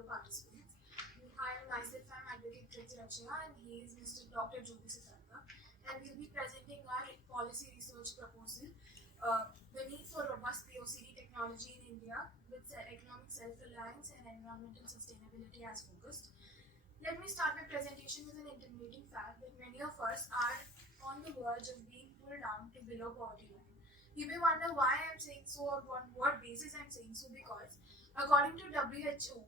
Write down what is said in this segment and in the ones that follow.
fellow participants. I am myself, Advocate Kriti Rachaya, and he is Mr. Dr. Jyoti Siddhartha, and we will be presenting our policy research proposal, the need for robust POCD technology in India with economic self-reliance and environmental sustainability as focused. Let me start my presentation with an intimidating fact that many of us are on the verge of being pulled down to below poverty line. You may wonder why I'm saying so or on what basis I'm saying so, because according to WHO,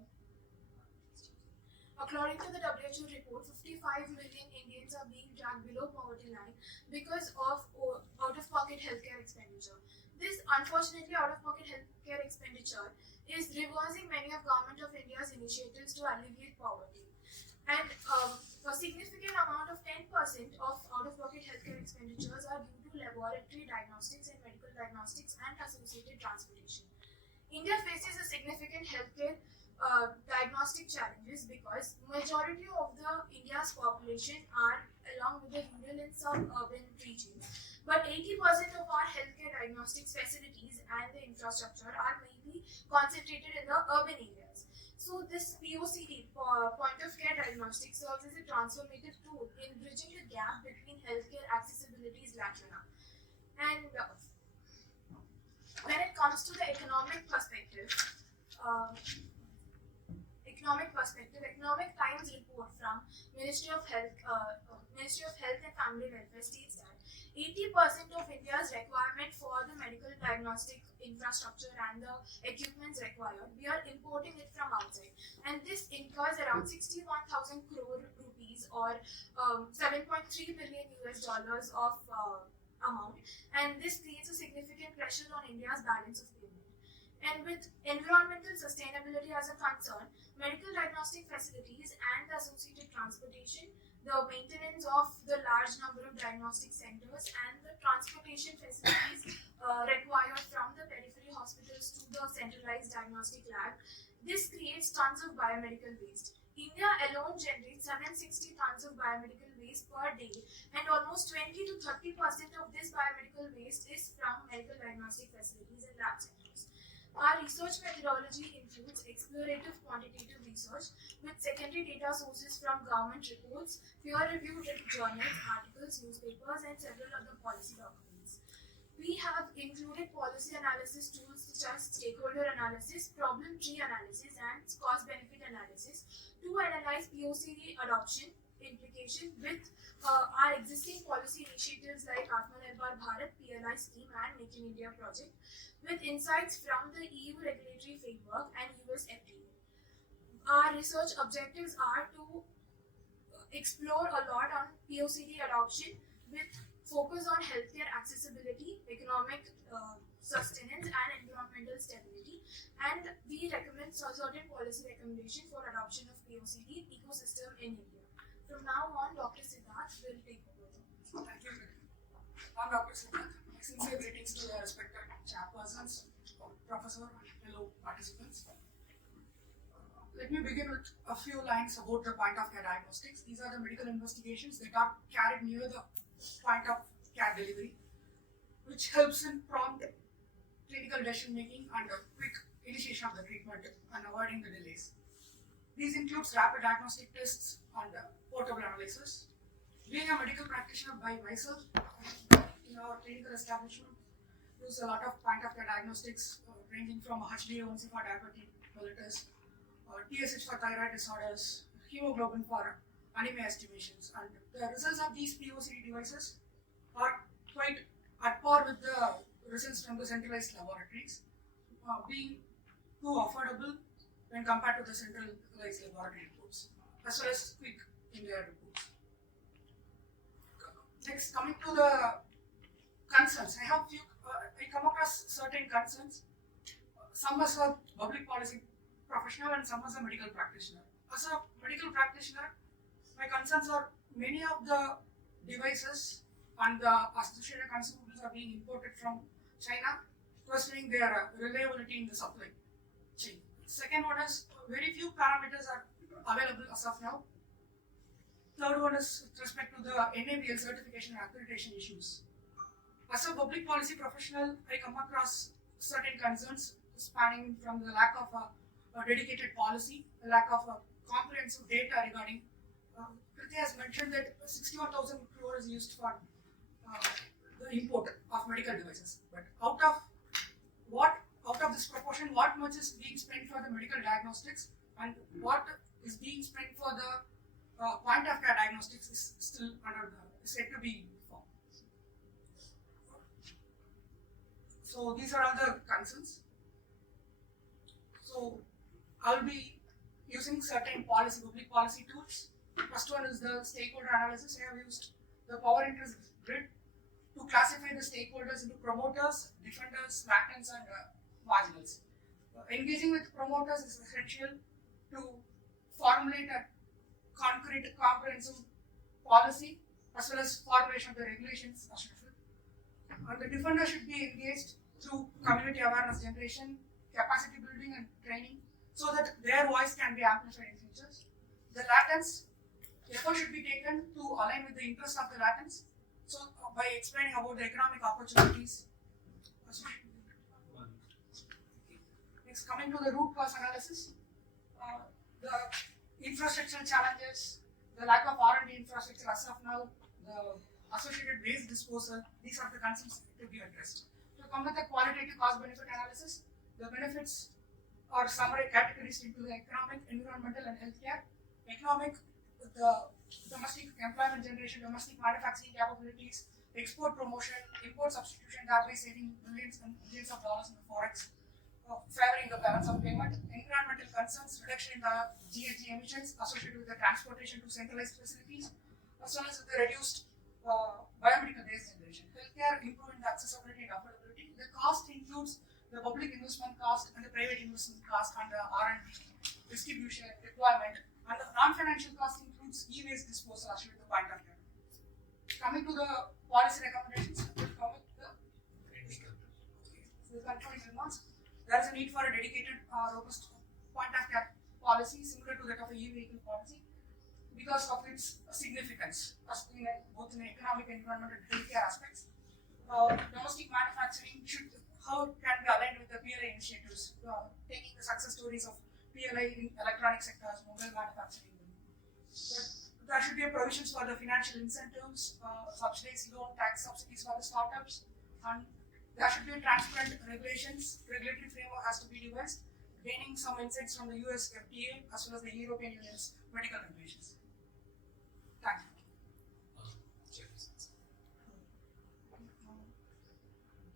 according to the WHO report, 55 million Indians are being dragged below poverty line because of out-of-pocket healthcare expenditure. This, unfortunately, out-of-pocket healthcare expenditure is reversing many of Government of India's initiatives to alleviate poverty. And a significant amount of 10% of out-of-pocket healthcare expenditures are due to laboratory diagnostics and medical diagnostics and associated transportation. India faces a significant healthcare diagnostic challenges because majority of the India's population are along with the rural and suburban regions. But 80% of our healthcare diagnostics facilities and the infrastructure are mainly concentrated in the urban areas. So this POCD, point of care diagnostic, serves as a transformative tool in bridging the gap between healthcare accessibility's lacuna. And when it comes to the economic perspective, Economic Times report from Ministry of Health and Family Welfare states that 80% of India's requirement for the medical diagnostic infrastructure and the equipments required, we are importing it from outside, and this incurs around 61,000 crore rupees or 7.3 billion US dollars of amount, and this creates a significant pressure on India's balance of payment. And with environmental sustainability as a concern, medical diagnostic facilities and the associated transportation, the maintenance of the large number of diagnostic centers and the transportation facilities required from the periphery hospitals to the centralized diagnostic lab, this creates tons of biomedical waste. India alone generates 760 tons of biomedical waste per day, and almost 20 to 30% of this biomedical waste is from medical diagnostic facilities and lab centers. Our research methodology includes explorative quantitative research with secondary data sources from government reports, peer-reviewed journals, articles, newspapers, and several other policy documents. We have included policy analysis tools such as stakeholder analysis, problem tree analysis, and cost-benefit analysis to analyze POCD adoption implication with our existing policy initiatives like Atmanirbhar Bharat, PLI scheme, and Make in India project, with insights from the EU regulatory framework and US FTA. Our research objectives are to explore a lot on POCD adoption with focus on healthcare accessibility, economic sustenance, and environmental stability. And we recommend certain policy recommendations for adoption of POCD ecosystem in India. From now on, Dr. Siddharth will take over. Thank you. I'm Dr. Siddharth. Sincere greetings to the respected chairpersons, professor, and fellow participants. Let me begin with a few lines about the point of care diagnostics. These are the medical investigations that are carried near the point of care delivery, which helps in prompt clinical decision making and a quick initiation of the treatment and avoiding the delays. These includes rapid diagnostic tests and portable analysis. Being a medical practitioner by myself, in our clinical establishment, use a lot of point of care diagnostics ranging from HbA1c for diabetic mellitus, TSH for thyroid disorders, hemoglobin for anemia estimations, and the results of these POCD devices are quite at par with the results from the centralized laboratories, being too affordable when compared to the centralized laboratory reports, as well as quick in their reports. Next, coming to the concerns, I come across certain concerns. Some as a public policy professional and some as a medical practitioner. As a medical practitioner, my concerns are many of the devices and the associated consumables are being imported from China, questioning their reliability in the supply chain. Second one is very few parameters are available as of now. Third one is with respect to the NABL certification and accreditation issues. As a public policy professional, I come across certain concerns spanning from the lack of a dedicated policy, a lack of comprehensive data regarding. Kriti has mentioned that 61,000 crore is used for the import of medical devices. But out of this proportion, what much is being spent for the medical diagnostics and what is being spent for the point of care diagnostics is still is yet to be formed. So these are all the concerns. So I'll be using certain public policy tools. First one is the stakeholder analysis. I have used the power interest grid to classify the stakeholders into promoters, defenders, latents, and marginals. Engaging with promoters is essential to formulate a concrete, comprehensive policy as well as formulation of the regulations as usual. And the defender should be engaged through community awareness generation, capacity building, and training so that their voice can be amplified in future. The latents, effort should be taken to align with the interest of the latents. So, by explaining about the economic opportunities. Next, coming to the root cause analysis, the infrastructural challenges, the lack of R&D infrastructure as of now, the associated waste disposal, these are the concerns to be addressed. To come with the qualitative cost-benefit analysis, the benefits are summarized categories into the economic, environmental, and healthcare. Economic, the domestic employment generation, domestic manufacturing capabilities, export promotion, import substitution, thereby saving millions and billions of dollars in the forex, favoring the balance of payment. Environmental concerns, reduction in the GHG emissions associated with the transportation to centralized facilities, as well as the reduced biomedical waste generation. Healthcare, improving the accessibility and affordability. The cost includes the public investment cost and the private investment cost and the R&D, distribution, deployment, and the non-financial cost includes e-waste disposal as with the point of care. Coming to the policy recommendations, the concluding remarks, there is a need for a dedicated, robust point of care policy similar to that of a e-vehicle policy because of its significance, both in the economic, environmental, and healthcare aspects. Domestic manufacturing how it can be aligned with the PLI initiatives, taking the success stories of PLI in electronic sectors, mobile manufacturing. There should be provisions for the financial incentives, subsidies, loan, tax subsidies for the startups, and there should be transparent regulations. Regulatory framework has to be devised, gaining some insights from the US FDA as well as the European Union's medical regulations. Thank you.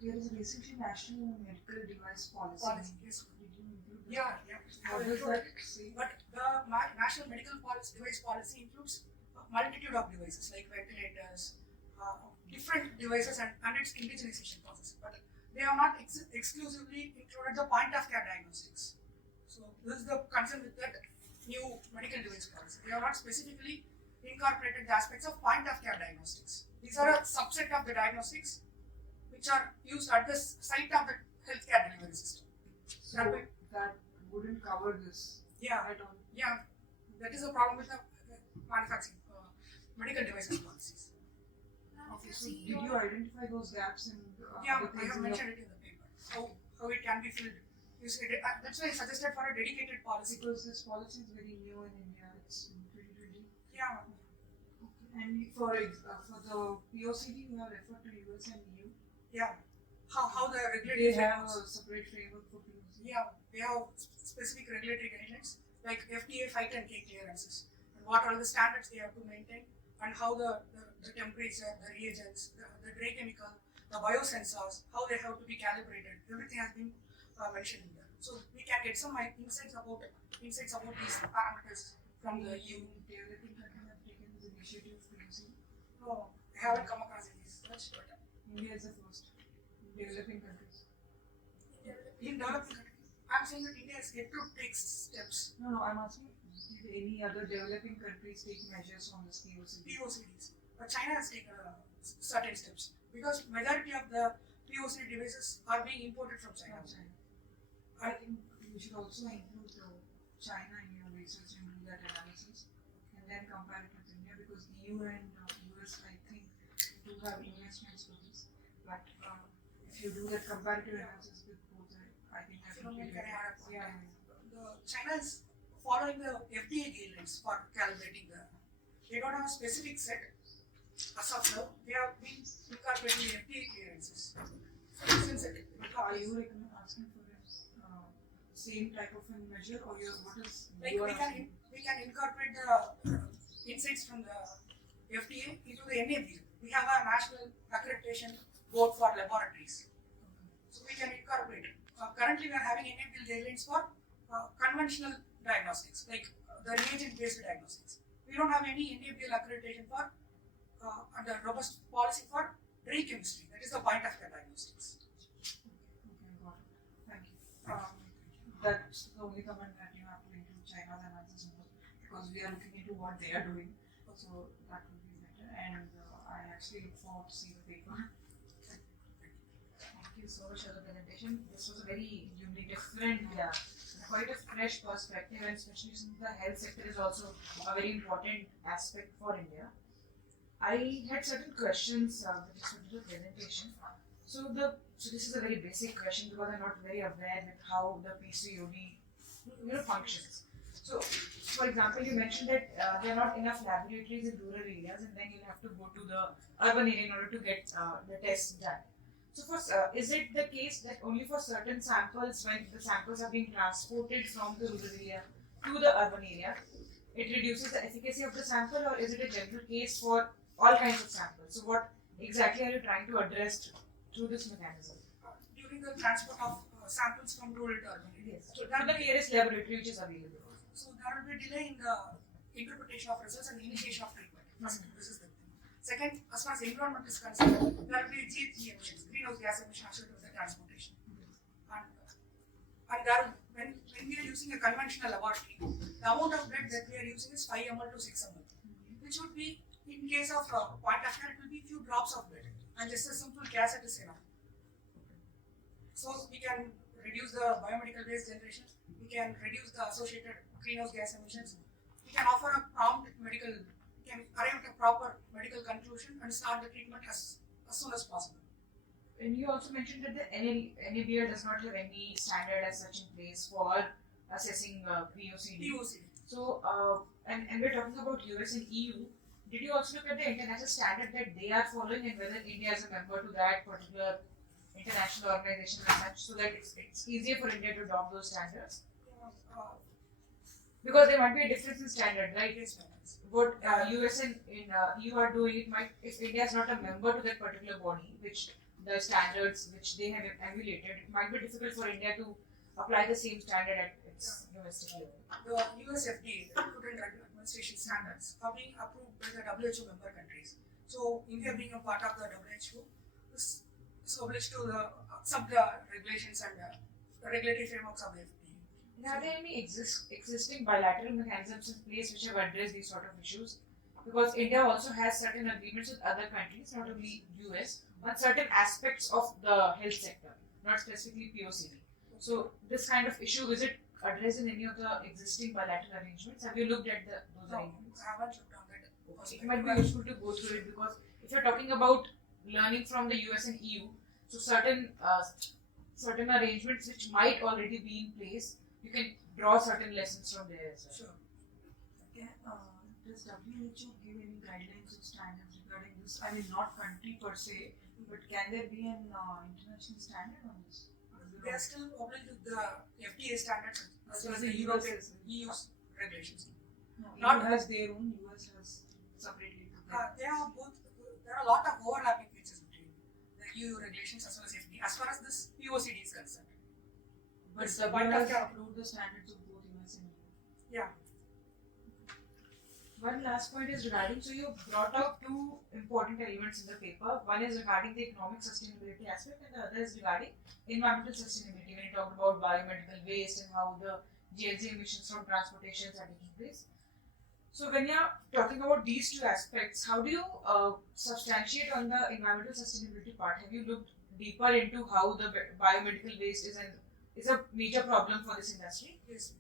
There is basically national medical device policy. Yes. Did you include Yeah. What does that say? But the national medical device policy includes a multitude of devices like ventilators, different devices, and its indigenization process. But they are not exclusively included the point of care diagnostics. So this is the concern with that new medical device policy. They have not specifically incorporated the aspects of point of care diagnostics. These are a subset of the diagnostics which are used at the site of the healthcare delivery system. So that wouldn't cover this Yeah, at all. yeah, that is a problem with the manufacturing medical devices policies. Okay, so did you identify those gaps in Yeah, the I things have in the- mentioned it in the paper. How it can be filled. You see, that's why I suggested for a dedicated policy. because this policy is very new in India. It's in 2020. Yeah, And for the POCD, you have referred to US and EU. yeah. How the They regulatory have a frameworks. separate framework for POCD. Yeah, they have specific regulatory guidelines like FDA 510K clearances and what are the standards they have to maintain and how the temperature, the reagents, the dry chemical, the biosensors, how they have to be calibrated. Everything has been mentioned in there. So we can get some insights about these parameters from the EU. Developing countries have taken this initiative to POCD. No, I haven't come across any research, but India is the first in developing countries. in developing countries, I'm saying that India is yet to take steps. No, I'm asking, did any other developing countries take measures on this POCD? POCDs. But China has taken certain steps because majority of the POCD devices are being imported from China. I think you should also include China in your research and do that analysis and then compare it with India because EU and US, I think, do have investments for this. But if you do that comparative analysis with both, I think that would be better. Yeah. China is following the FDA guidelines for calibrating the. They don't have a specific set. As of now, they have been incorporating the FDA clearances. Since it, Are you asking for a same type of a measure, or what is like you are we asking? can incorporate the insights from the FDA into the NABL. We have a national accreditation board for laboratories, so we can incorporate it. Currently, we are having NABL guidelines for conventional diagnostics, like the reagent-based diagnostics. We don't have any NABL accreditation for under robust policy for re-chemistry. That is the point of the diagnostics. Okay, got it. Thank you. That's the only comment that you have to include China's analysis more, because we are looking into what they are doing. So that will be better. And I actually look forward to see the paper. Thank you so much for the presentation. This was a very unique, different, quite a fresh perspective, and especially since the health sector is also a very important aspect for India. I had certain questions with respect to the presentation. So this is a very basic question because I'm not very aware with how the PCOD functions. So, for example, you mentioned that there are not enough laboratories in rural areas, and then you have to go to the urban area in order to get the tests done. So, is it the case that only for certain samples, when the samples are being transported from the rural area to the urban area, it reduces the efficacy of the sample, or is it a general case for all kinds of samples? So, what exactly are you trying to address through this mechanism? During the transport of samples from rural to urban areas. Yes. So, to the nearest laboratory which is available. So there will be delay in the interpretation of results and initiation of treatment. This is the thing. Second, as far as environment is concerned, there will be GHG emissions, greenhouse gas emission associated with the transportation. And there, when we are using a conventional laboratory, the amount of blood that we are using is 5 ml to 6 ml, which would be, in case of point of care, it will be few drops of blood, and just a simple cassette is enough. So we can reduce the biomedical waste generation, we can reduce the associated greenhouse gas emissions, we can offer a prompt medical, we can arrive at a proper medical conclusion and start the treatment as soon as possible. And you also mentioned that the NABL does not have any standard as such in place for assessing POCD. POCD. So, and we're talking about US and EU. Did you also look at the international standard that they are following, and whether India is a member to that particular international organization as such, so that it's easier for India to adopt those standards? Because there might be a difference in standard, right? Yes, ma'am. What US and EU are doing, it might, if India is not a member to that particular body, which the standards which they have emulated, it might be difficult for India to apply the same standard at its domestic level. The US FDA, the Food and Drug Administration standards, are being approved by the WHO member countries. So India being a part of the WHO is obliged to accept the regulations and the regulatory frameworks of the FDA. And are there any existing bilateral mechanisms in place which have addressed these sort of issues? Because India also has certain agreements with other countries, not only US, on certain aspects of the health sector, not specifically POCD. So this kind of issue, is it addressed in any of the existing bilateral arrangements? Have you looked at those No, arrangements? I haven't looked on that. It might be useful to go through it, because if you're talking about learning from the US and EU, so certain arrangements which might already be in place, you can draw certain lessons from there as well. Sure. Okay, does WHO give any guidelines or standards regarding this? I mean, not country per se, but can there be an international standard on this? They are still obliged with the FDA standards as well as So the the European US EU's regulations. No, Not- EU has their own, US has separately. There are both. There are a lot of overlapping features between the EU regulations as well as FDA as far as this POCD is concerned. But It's the point has of care. approved the standards of both US and EU. Yeah. One last point is regarding, so you brought out two important elements in the paper. One is regarding the economic sustainability aspect, and the other is regarding environmental sustainability, when you talked about biomedical waste and how the GHG emissions from transportations are taking place. So when you're talking about these two aspects, how do you substantiate on the environmental sustainability part? Have you looked deeper into how the biomedical waste is a major problem for this industry? Yes.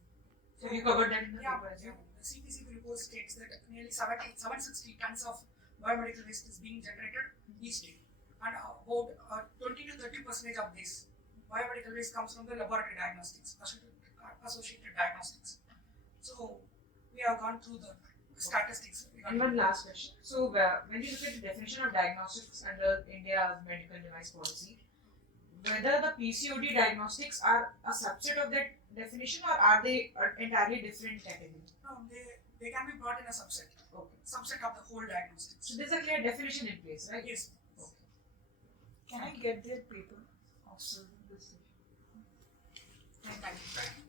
So have you covered that in the Yeah. paper as well? The CPC report states that nearly 760 tons of biomedical waste is being generated each day, and about 20 to 30% of this biomedical waste comes from the laboratory diagnostics associated diagnostics. So we have gone through the statistics. And one last question. So, when you look at the definition of diagnostics under India's medical device policy, whether the PCOD diagnostics are a subset of that definition or are they an entirely different category? No, they can be brought in a subset. Okay. Subset of the whole diagnostics. So, there's a clear definition in place, right? Yes. Okay. Can I get their paper of this? Thank you.